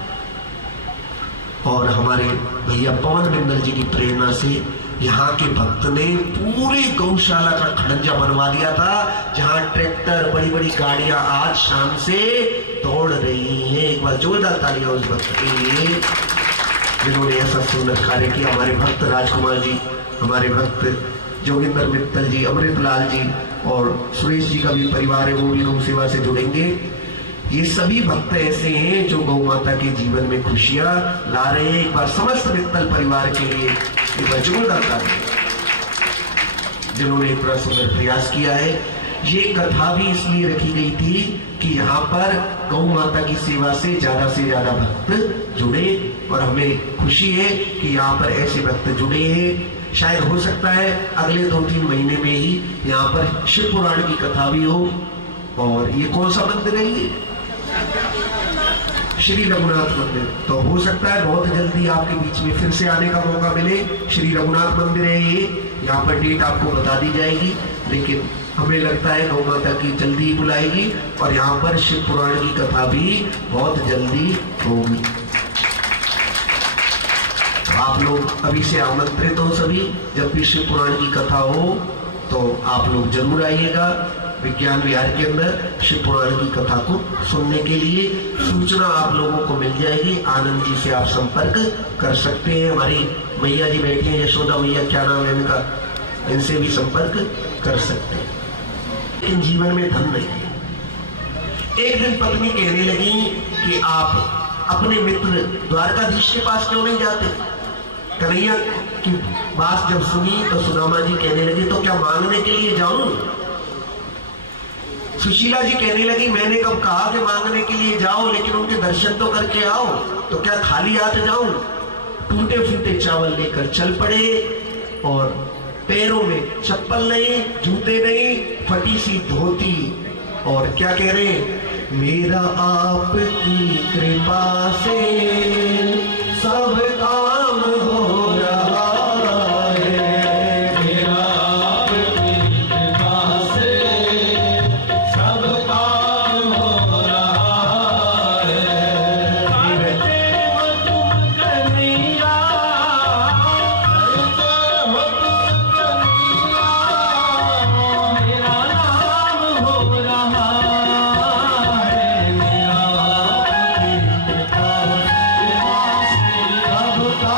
और हमारे भैया पवन बिंदल जी की प्रेरणा से यहाँ के भक्त ने पूरे गौशाला का खड़ंजा बनवा दिया था, जहां ट्रैक्टर, बड़ी बड़ी गाड़ियां आज शाम से दौड़ रही हैं। एक बार जोरदार तालियां उस भक्त के लिए जिन्होंने ऐसा सुंदर कार्य किया। हमारे भक्त राजकुमार जी, हमारे भक्त जोगिंदर मित्तल जी, अमृतलाल जी और सुरेश जी का भी परिवार है, वो भी गौ सेवा से जुड़ेंगे। ये सभी भक्त ऐसे हैं जो गौ माता के जीवन में खुशियां ला रहे हैं। एक बार समस्त मित्तल परिवार के लिए एक बार जोरदार तालियां, जिन्होंने इतना सुंदर प्रयास किया है। ये कथा भी इसलिए रखी गई थी कि यहाँ पर गौ माता की सेवा से ज्यादा भक्त जुड़े और हमें खुशी है कि यहाँ पर ऐसे भक्त जुड़े हैं। शायद हो सकता है अगले 2-3 महीने में ही यहाँ पर शिव पुराण की कथा भी हो। और ये कौन सा मंदिर है? ये श्री रघुनाथ मंदिर। तो हो सकता है बहुत जल्दी आपके बीच में फिर से आने का मौका मिले। श्री रघुनाथ मंदिर है ये, यहाँ पर डेट आपको बता दी जाएगी, लेकिन हमें लगता है गौ माता की जल्दी ही बुलाएगी और यहाँ पर शिव पुराण की कथा भी बहुत जल्दी होगी। तो आप लोग अभी से आमंत्रित हो सभी, जब भी शिव पुराण की कथा हो तो आप लोग जरूर आइएगा विज्ञान विहार के अंदर शिव पुराण की कथा को सुनने के लिए। सूचना आप लोगों को मिल जाएगी, आनंद जी से आप संपर्क कर सकते हैं। हमारी मैया जी बैठी हैं, यशोदा मैया, क्या नाम है इनका, इनसे भी संपर्क कर सकते हैं। लेकिन जीवन में धन नहीं है। एक दिन पत्नी कहने लगी कि आप अपने मित्र द्वारकाधीश के पास क्यों नहीं जाते? कन्हैया की बात जब सुनी तो सुदामा जी कहने लगे तो क्या मांगने के लिए जाऊं? सुशीला जी कहने लगी मैंने कब कहा कि मांगने के लिए जाओ, लेकिन उनके दर्शन तो करके आओ, तो क्या खाली हाथ जाऊं? टूटे फूटे चावल लेकर चल पड़े और पैरों में चप्पल नहीं, जूते नहीं, फटी सी धोती, और क्या कह रहे हैं? मेरा आपकी कृपा से सब काम हो रहा है, मेरा आपकी कृपा से सब काम हो रहा है। करते हो तुम कन्हैया, करते हो तुम कन्हैया, मेरा नाम हो रहा है, मेरा आपकी कृपा से सब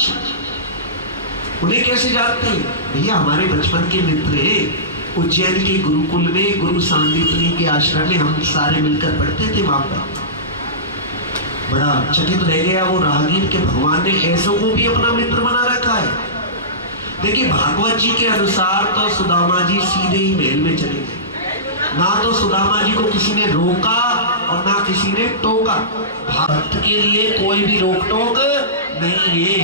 शिष्य, उन्हें कैसे जानते हैं? भैया हमारे बचपन के मित्र हैं, उज्जैन के गुरुकुल में गुरु सांदीपनी के आश्रम में हम सारे मिलकर पढ़ते थे वहां पर। बड़ा चकित रह गया वो राहगीर के भगवान ने ऐसों को भी अपना मित्र बना रखा है। देखिए भागवत जी के अनुसार तो सुदामा जी सीधे ही महल में चले गए, ना तो सुदामा जी को किसी ने रोका और ना किसी ने टोका। भक्त के लिए कोई भी रोक टोक नहीं है।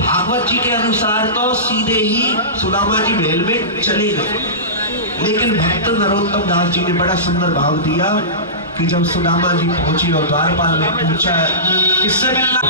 भागवत जी के अनुसार तो सीधे ही सुदामा जी महल में चले गए। लेकिन भक्त नरोत्तम दास जी ने बड़ा सुंदर भाव दिया कि जब सुदामा जी पहुंची और द्वारपाल ने पूछा किससे मिलना,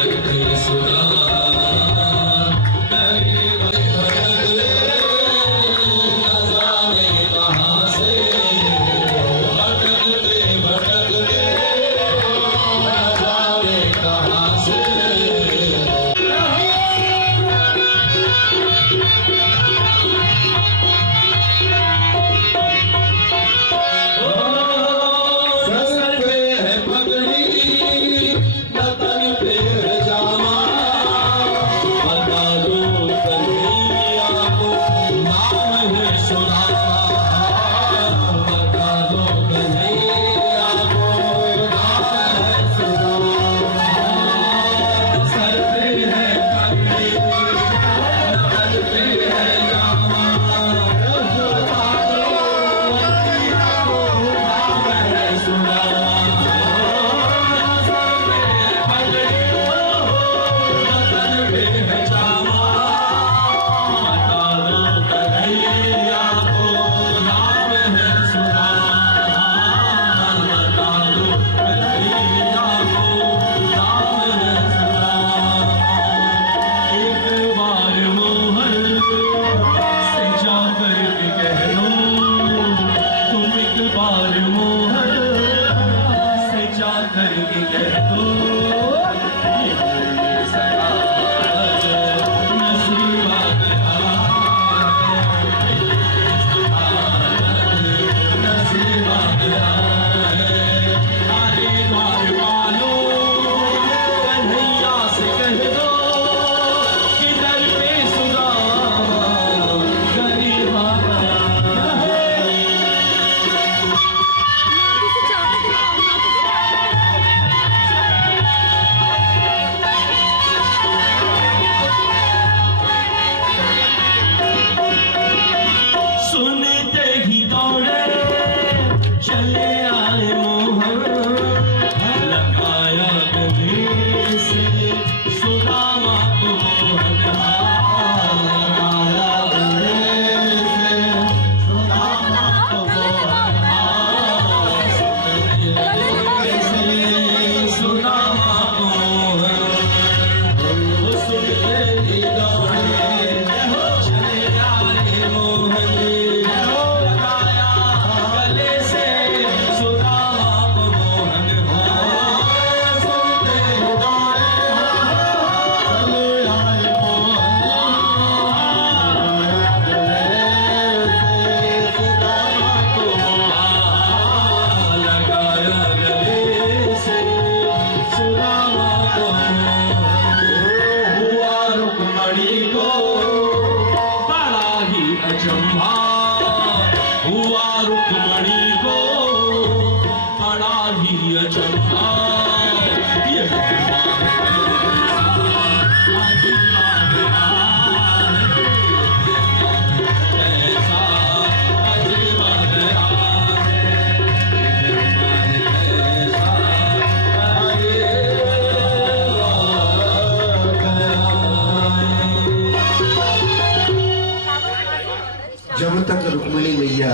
जब तक रुक्मिणी मैया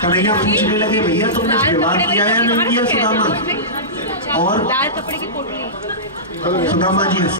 कन्हैया पूछने लगे भैया तुमने विवाह किया या नहीं किया सुदामा, और सुदामा जी